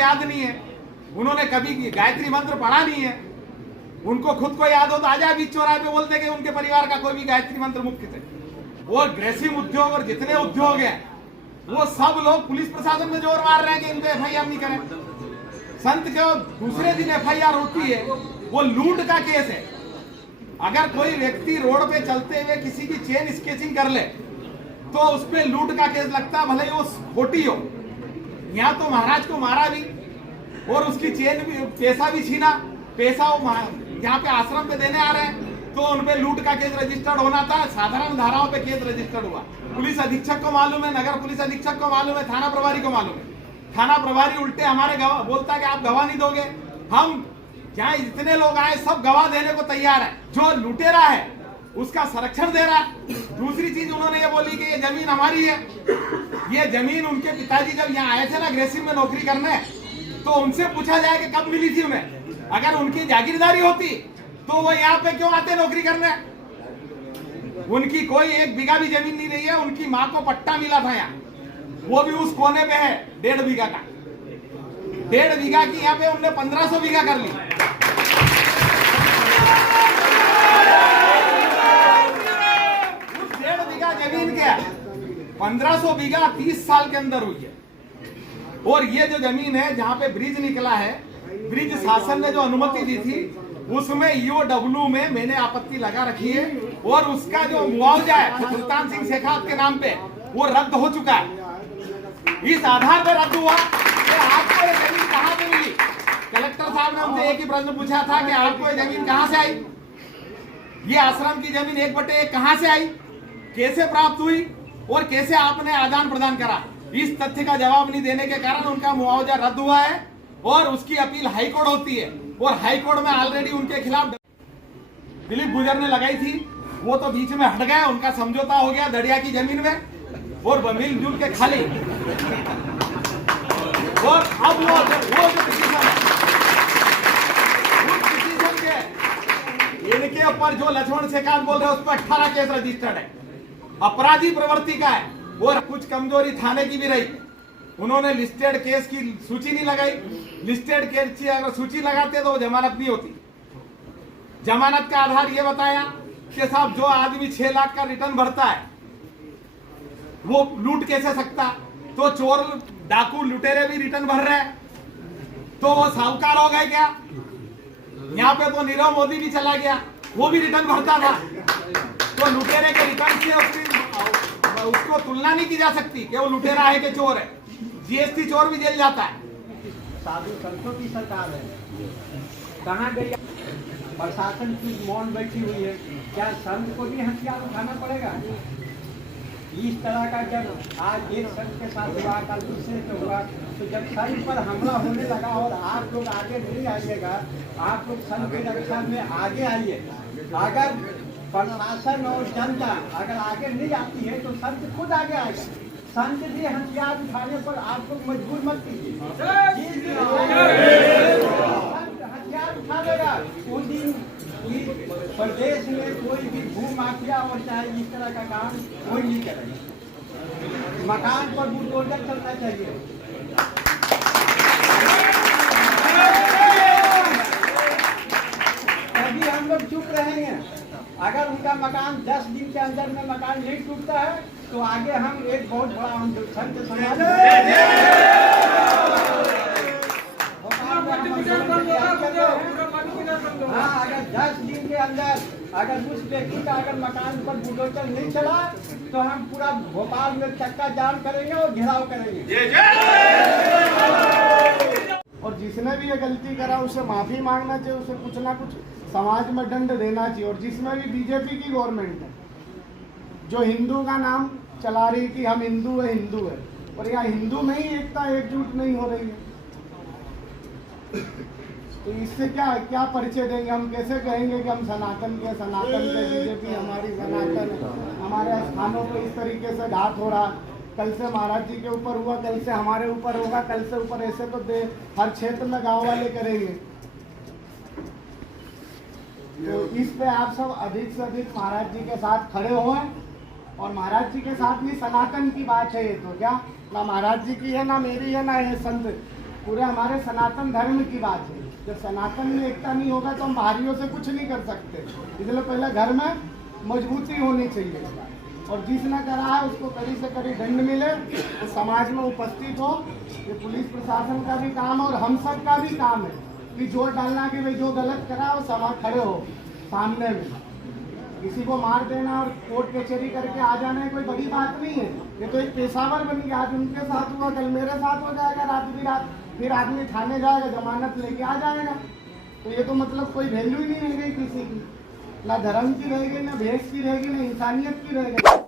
याद नहीं है, उन्होंने कभी गायत्री मंत्र पढ़ा नहीं है। उनको खुद को याद हो तो आजा बीच चौराहे पे बोलते कि उनके परिवार का कोई भी गायत्री मंत्र मुक्त थे। वो ग्रेसिम उद्योग और जितने उद्योग हैं वो सब लोग पुलिस प्रशासन में जोर मार रहे हैं कि इनको एफआईआर नहीं करें। संत के दूसरे दिन एफआईआर होती है, वो लूट का केस है। अगर कोई व्यक्ति रोड पे चलते हुए किसी की चेन स्केचिंग कर ले तो उस पर लूट का केस लगता है, भले ही वो खोटी हो। यहाँ तो महाराज को मारा भी और उसकी चेन भी, पैसा भी छीना। पैसा वो यहाँ पे आश्रम पे देने आ रहे हैं तो उनपे लूट का केस रजिस्टर्ड होना था। साधारण धाराओं पे केस रजिस्टर्ड हुआ। पुलिस अधीक्षक को मालूम है, नगर पुलिस अधीक्षक को मालूम है, थाना प्रभारी को मालूम है। थाना प्रभारी उल्टे हमारे गवाह बोलता है कि आप गवाह नहीं दोगे। हम जहाँ जितने लोग आए सब गवाह देने को तैयार है। जो लुटेरा है उसका संरक्षण दे रहा है। दूसरी चीज उन्होंने ये बोली कि ये जमीन हमारी है। ये जमीन उनके पिताजी जब यहाँ आए थे ना ग्रेसिम में नौकरी करने, तो उनसे पूछा जाए कि कब मिली थी उन्हें। अगर उनकी जागीरदारी होती तो वो यहाँ पे क्यों आते नौकरी करने। उनकी कोई 1 बीघा भी जमीन नहीं रही है। उनकी माँ को पट्टा मिला था यहाँ, वो भी उस कोने पे है 1.5 बीघा का। 1.5 बीघा की यहाँ पे उनने 1500 बीघा कर ली। उस 1.5 बीघा जमीन के 1500 बीघा 30 साल के अंदर हुई है। और ये जो जमीन है जहाँ पे ब्रिज निकला है, ब्रिज शासन ने जो अनुमति दी थी उसमें ईओडब्ल्यू में मैंने आपत्ति लगा रखी है। और उसका जो मुआवजा है सुल्तान सिंह शेखावत के नाम पे वो रद्द हो चुका है। इस आधार पर रद्द हुआ कि आपको ये जमीन कहाँ से मिली। कलेक्टर साहब ने हमसे एक ही प्रश्न पूछा था कि आपको ये जमीन कहाँ से आई। ये आश्रम की जमीन 1/1 कहाँ से आई, कैसे प्राप्त हुई और कैसे आपने आदान प्रदान करा। इस तथ्य का जवाब नहीं देने के कारण उनका मुआवजा रद्द हुआ है और उसकी अपील हाईकोर्ट होती है। और हाईकोर्ट में ऑलरेडी उनके खिलाफ दिलीप गुजर ने लगाई थी, वो तो बीच में हट गया। उनका समझौता हो गया दड़िया की जमीन में और मिलजुल के खाली। और अब वो जो पिटीशन है, उस पिटीशन के इनके ऊपर जो लक्ष्मण शेखावत बोल रहे हैं उस पर 18 केस रजिस्टर्ड है, अपराधी प्रवृत्ति का है। और कुछ कमजोरी थाने की भी रही। उन्होंने लिस्टेड केस की सूची नहीं लगाई। लिस्टेड केस की अगर सूची लगाते तो जमानत नहीं होती। जमानत का आधार ये बताया कि साहब जो आदमी 6 लाख का रिटर्न भरता है वो लूट कैसे सकता। तो चोर डाकू लुटेरे भी रिटर्न भर रहे हैं तो वो साहूकार हो गए क्या। यहाँ पे तो नीरव मोदी भी चला गया, वो भी रिटर्न भरता था। तो लुटेरे के रिटर्न से उसको तुलना नहीं की जा सकती कि वो लुटेरा है कि चोर है। जीएसटी चोर भी जेल जाता है। साधु संतों की सरकार है, कहाँ गई प्रशासन की मौन बैठी हुई है। क्या संत को भी हथियार उठाना पड़ेगा। इस तरह का जब आज एक संत के साथ हुआ, कल दूसरे से हुआ, तो जब संत पर हमला होने लगा और आप लोग आगे नहीं आइएगा, आप लोग संत की रक्षा में आगे आइए। अगर प्रशासन और जनता अगर आगे नहीं आती है तो संत खुद आगे आएगा। संत भी हथियार उठाने पर आप लोग मजबूर मत कीजिए। हथियार उठा देगा उस दिन प्रदेश में कोई भी भू माफिया और चाहे इस तरह का काम कोई नहीं करेगा। मकान पर बुलडोजर चलना चाहिए। अभी हम लोग चुप रहेंगे। अगर उनका मकान 10 दिन के अंदर में मकान नहीं टूटता है तो आगे हम एक बहुत बड़ा संत समाज हाँ, अगर 10 दिन के अंदर अगर उस व्यक्ति का अगर मकान पर बुलडोजर नहीं चला तो हम पूरा भोपाल में चक्का जाम करेंगे और घेराव करेंगे। और जिसने भी ये गलती करा उसे माफी मांगना चाहिए, उसे कुछ ना कुछ समाज में दंड देना चाहिए। और जिसमें भी बीजेपी की गवर्नमेंट है जो हिंदू का नाम चला रही कि हम हिंदू है, और यहाँ हिंदू में ही एकता एकजुट नहीं हो रही है, तो इससे क्या परिचय देंगे। हम कैसे कहेंगे कि हम सनातन के बीजेपी हमारी सनातन है। हमारे स्थानों पर इस तरीके से घात हो रहा, कल से महाराज जी के ऊपर हुआ, कल से हमारे ऊपर होगा, कल से ऊपर ऐसे तो हर क्षेत्र में गांव वाले करेंगे। तो इस पे आप सब अधिक से अधिक महाराज जी के साथ खड़े हों। और महाराज जी के साथ भी सनातन की बात है ये, तो क्या ना महाराज जी की है, ना मेरी है, ना ये संत पूरे हमारे सनातन धर्म की बात है। जब सनातन में एकता नहीं होगा तो हम बाहरियों से कुछ नहीं कर सकते। इसलिए पहले घर में मजबूती होनी चाहिए और जिसने करा है उसको कड़ी से कड़ी दंड मिले, वो समाज में उपस्थित हो। ये पुलिस प्रशासन का भी काम है और हम सब का भी काम है कि जोर डालना कि भाई जो गलत करा वो समाज खड़े हो सामने में। किसी को मार देना और कोर्ट कचहरी करके आ जाना है कोई बड़ी बात नहीं है। ये तो एक पेशावर बन गया। आज उनके साथ हुआ, कल मेरे साथ हो जाएगा, रात भी रात फिर आदमी थाने जाएगा, जमानत लेके आ जाएगा। तो ये तो मतलब कोई वैल्यू ही नहीं रह गई किसी की, ना धर्म की रह गई, ना भेष की रह गई, ना इंसानियत की रह गई।